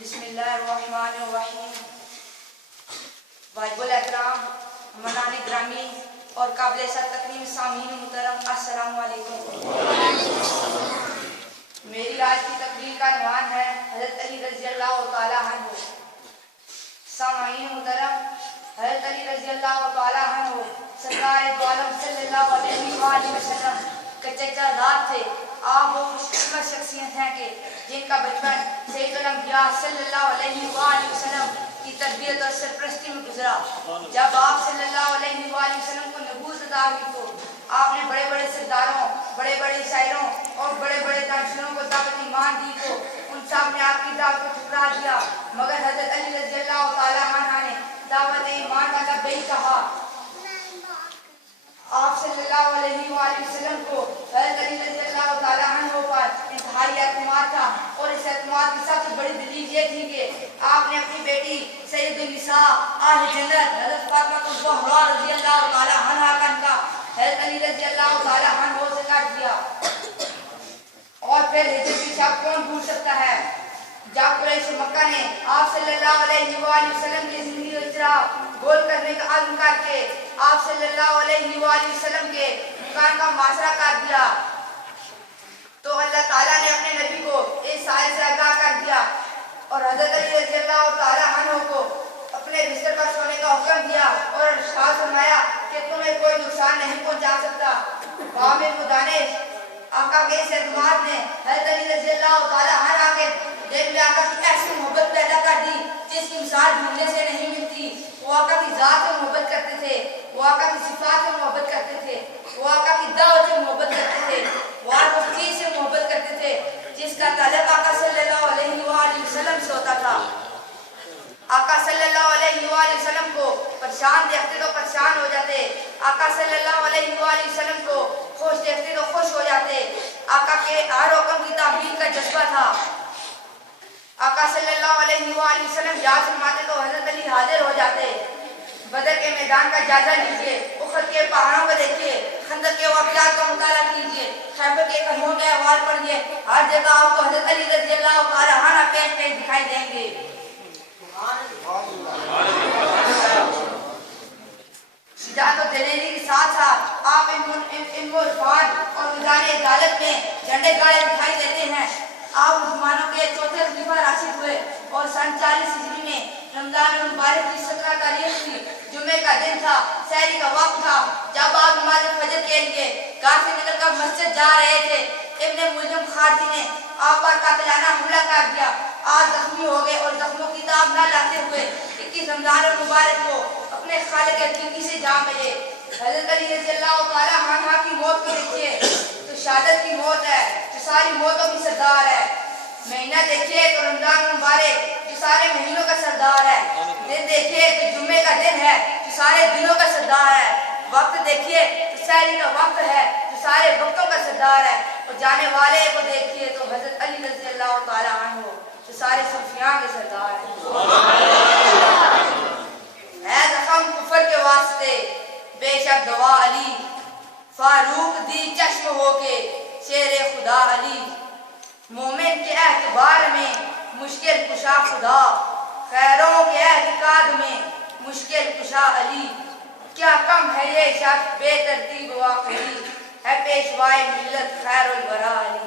بسم اللہ الرحمن الرحیم. واجب الاحترام منان گرامی اور قابل تکریم سامعین محترم، السلام علیکم. میری آج کی تقریر کا عنوان ہے حضرت علی رضی اللہ تعالی عنہ. سامعین محترم، حضرت علی رضی اللہ تعالی عنہ سرکار دو عالم صلی اللہ علیہ وآلہ وسلم کے چچا ذات تھے. آپ وہ خوش قسمت شخصیت ہیں کہ جن کا بچپن سید الانبیاء صلی اللہ علیہ وآلہ وسلم کی تربیت اور سرپرستی میں گزرا. جب آپ صلی اللہ علیہ وآلہ وسلم کو نبوت عطا ہوئی تو آپ نے بڑے بڑے سرداروں، بڑے بڑے شاعروں اور بڑے بڑے دانشوروں کو دعوت ایمان دی تو ان سب نے آپ کی دعوت کو ٹھکرا دیا، مگر حضرت علی رضی اللہ تعالی عنہ نے دعوت ایمان کا لبیک کہا. آپ صلی اللہ علیہ وآلہ وسلم کو حضرت علی رضی اللہ تعالی عنہ پر انتہائی اعتماد تھا، اور اس اعتماد کی سب سے بڑی دلیل یہ تھی کہ آپ نے اپنی بیٹی سید النساء اہل جنت حضرت فاطمہ الزہرا رضی اللہ تعالی عنہا کا نکاح حضرت علی رضی اللہ تعالی عنہ سے کر دیا. اور پھر ہجرت کی شب کون بھول سکتا ہے جب قریش مکہ نے آپ صلی اللہ علیہ وآلہ وسلم کی زندگی و چراغ گول کرنے کا عزم کر کے آپ صلی اللہ علیہ وآلہ وسلم کے مکان کا محاصرہ کر دیا تو اللہ تعالیٰ نے اپنے نبی کو اس سارے سے آگاہ کر دیا اور حضرت علی رضی اللہ تعالی عنہ کو اپنے بستر پر سونے کا حکم دیا اور ارشاد فرمایا کہ تمہیں کوئی نقصان نہیں پہنچا سکتا. عامر مدانش آقا کے اس اعتماد نے حضرت علی رضی اللہ تعالی عنہ کے دل میں آقا کی ایسی محبت پیدا کر دی جس کی مثال ڈھونڈنے سے نہیں ملتی. وہ آقا کی ذات سے محبت کرتے تھے، وہ آقا کی صفات سے محبت کرتے تھے، وہ آقا کی دعوت سے محبت کرتے تھے، وہ ہر اس چیز سے محبت کرتے تھے جس کا تعلق آقا صلی اللہ علیہ وآلہ وسلم سے ہوتا تھا. آقا صلی اللہ علیہ وآلہ وسلم کو پریشان دیکھتے تو پریشان ہو جاتے، آقا صلی اللہ علیہ وآلہ وسلم کو خوش دیکھتے تو خوش ہو جاتے. آقا کے ہر حکم کی تعمیل کا جذبہ تھا. آقا صلی اللہ علیہ وآلہ وسلم یاد فرماتے تو حضرت علی حاضر ہو جاتے. بدر کے میدان کا جائزہ لیجئے، احد کے پہاڑوں کو دیکھیے، خندق کے واقعات کا مطالعہ کیجئے، خیبر کے قدموں کے احوال پڑھیے، ہر جگہ آپ کو حضرت علی رضی اللہ تعالی عنہ پیش پیش دکھائی دیں گے. شجاعت و دلیری کے ساتھ ساتھ آپ علم و عرفان اور میدان عدالت میں جھنڈے گاڑے دکھائی دیتے ہیں. آپ مسلمانوں کے چوتھے خلیفہ راشد ہوئے اور سن 40 ہجری میں رمضان المبارک کی 17 تاریخ کی جمعے کا دن تھا، سحری کا وقت تھا. جب آپ نماز فجر کے لیے گھر سے نکل کر مسجد جا رہے تھے، ابن ملجم خارجی نے آپ پر قاتلانہ حملہ کر دیا. آپ زخمی ہو گئے اور زخموں کی تاب نہ لاتے ہوئے 21 رمضان المبارک کو اپنے خالق حقیقی سے جا ملے. حضرت علی رضی اللہ تعالی عنہ کی موت کو دیکھیے تو شہادت کی موت ہے جو ساری موتوں کی سردار ہے. مہینہ دیکھیے تو رمضان المبارک جو سارے مہینوں کا سردار ہے. دن دیکھیے تو جمعے کا دن ہے جو سارے دنوں کا سردار ہے. وقت دیکھیے تو سحری کا وقت ہے جو سارے وقتوں کا سردار ہے. اور جانے والے کو دیکھیے تو حضرت علی رضی اللہ تعالی عنہ جو سارے صوفیاء کے سردار ہیں. ہے زخم کفر کے واسطے بے شک دوا علی، فاروق دی چشم ہو کے شیر خدا علی. مومن کے اعتبار میں مشکل کشا خدا، خیروں کے اعتقاد میں مشکل کشا علی. کیا کم ہے یہ شخص بے ترتیب واقعی، ہے پیشوائے ملت خیر الورا علی.